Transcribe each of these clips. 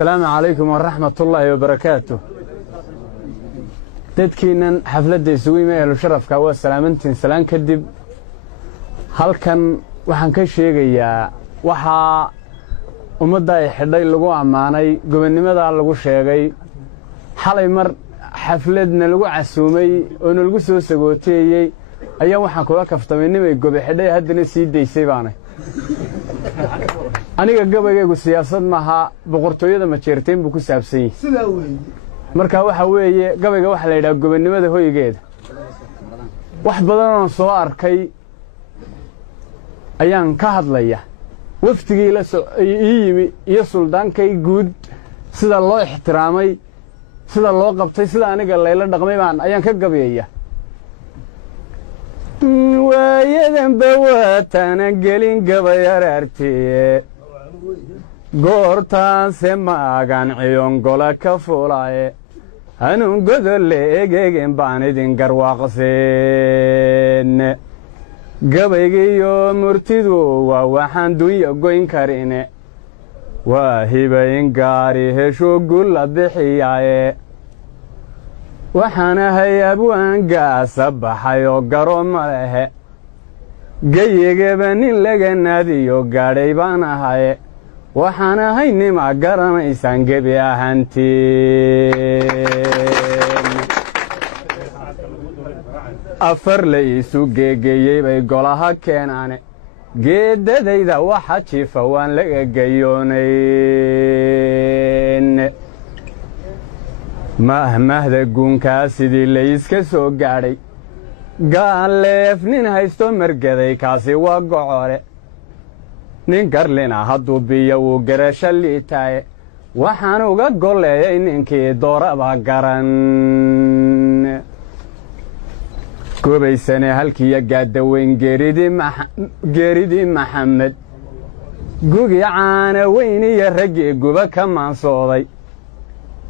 السلام عليكم ورحمة الله وبركاته. dadkiinan xafladda isugu yimaayay sharafka waa salaamantiin salaan kadib halkan waxaan ka sheegayaa waxa ummadda ay xidhay lagu amaanay gobonimada lagu sheegay xalay mar xafladna lagu casuumay oo lagu soo sagooteeyay ayaa waxaan kula kaftamay nimay gobe xidhay haddana sii deysay baanay aniga gabaygu siyaasad maaha boqortooyada ma jeerteen buu ku saabsan yahay sidaa weeye marka waxa weeye gabayga waxa la yiraahdaa gobonimada hoygeeda wax badan oo soo arkay ayaan ka hadlaya waftigii la soo yimi iyo suldaankay guud sida loo ixtiraamay sida loo qabtay sida aniga layla dhaqmay baan ayaan ka gabayaya waayadan bawaatana gelin gabayarartiye goortaan se maagan ciyon gola ka fuulaaye hanuun godolle egeegen baan idin garwaaqseenne gabaygiiyo murtidu waa waxaan dunya goyn karine waa hibayn gaari hesho gulla bixiyaaye waxaan ahay abwaangaasa baxay oo garo ma lehe geyigaba nin laga naadiyo gaadhay baan ahaye waxaan ahay nima garanaysaan gebi ahaantiin afar la isu geegeeyey bay golaha keenaane geeddadayda waxa jiifa waan laga gayoonayn mahmahda guunkaa sidii layska soo gaadhay gaaleef nin haysto margaday kaasi waa gocore nin garlina hadduu biyo wuu garasho liitaaye waxaan uga golleeyay ninkii dooraba garan gobaysane halkiiyo gaaddaweyn geeridii maxamed gugi caana weyn iyo raggii guba ka maansooday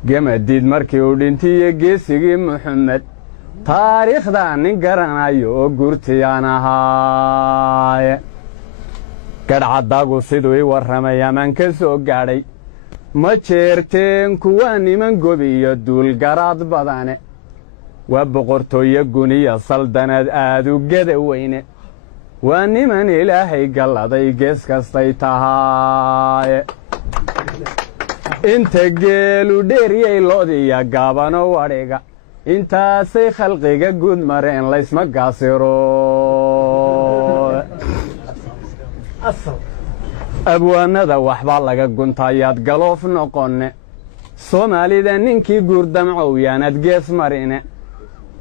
gamadiid markii uu dhintiiyo geesigii muxamed taariikhdaa nin garanayo oo gurtiyaan ahaaye gadhcaddagu siduu ii warramay amaan ka soo gaadhay ma jeerteen kuwaa niman gobi iyo duulgaraad badane waa boqortooyo guniya saldanad aad u gada weyne waa niman ilaahay galladay gees kastay tahaaye inta geelu dheeriyay loodiya gaabano wadhiga intaasay khalqiga guud mareen laysma gaasiro abwaanada waxbaa laga guntaayaad galoof noqonne soomaalida ninkii guurdamcow yaanad gees marine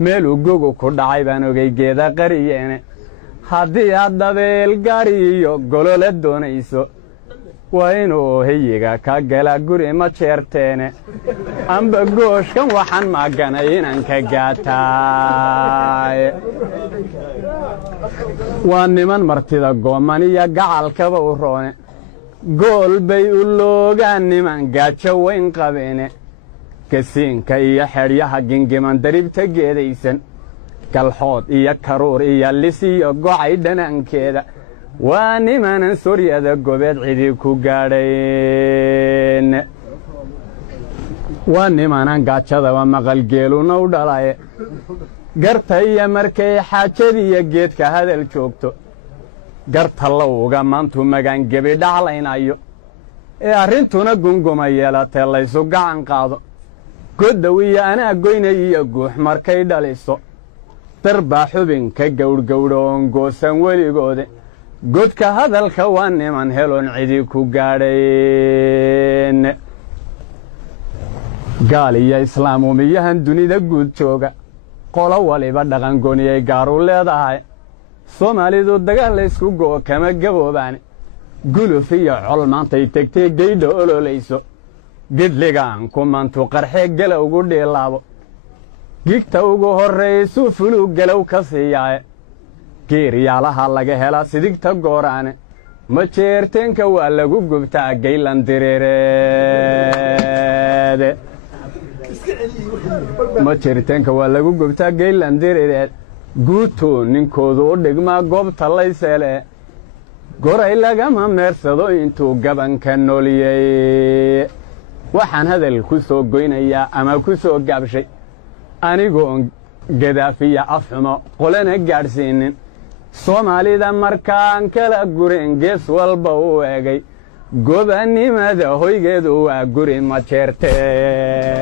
meeluu gogu ku dhacay baan ogay geeda qariyeene haddii aad dabeel gaari iyo golola doonayso waa inuu heyiga ka gala guri ma jeerteene amba gooshkan waxaan maaganay inaan ka gaataaye waa niman martida gooman iyo gacalkaba u roone gool bay u loogaan niman gaajo weyn qabeene gasiinka iyo xedhyaha gingiman daribta geedaysan galxood iyo karuur iyo lis iyo gocay dhanaankeeda waa nimanan soryada gobeed cidi ku gaadhayn waa nimanan gaajadaba maqalgeeluna u dhalaye garta iyo markay xaajadiiyo geedka hadal joogto garta lowga maantuu magaangebi dhaclaynayo ee arrintuna gunguma yeelatee laysu gacan qaado goddow iyo anaa goynay iyo guux markay dhaliso darbaa xubinka gawdhgawdho oon goosan weligoode godka hadalka waa niman heloon cidi ku gaadhayn gaal iyo islaam umiyahan dunida guud jooga qolo waliba dhaqangoniyay gaaru leedahay soomaalidu dagaal laysku go'o kama gaboobaane guluf iyo col maantay tegtee geydha ololayso gidligaan ku mantu qarxee gala ugu dhiilaabo gigta ugu horraysuu fuluu galow ka siiyaaye geeryaalaha laga helaa sidigta gooraane ma jeerteenka waa lagu gubtaa gaylan diriireede ma jeerteenka waa lagu gubtaa gaylan diriireed guutoo ninkoodu u dhigmaa goobta layseelee goray lagama meersado intuu gabanka nooliyey waxaan hadal ku soo goynayaa ama ku soo gaabshay anigoon gadaafiya afxumo qolana gaadhsiinin soomaalida markaan kala gurin gees walba u egay gobannimada hoygeedu waa guri ma jeerteen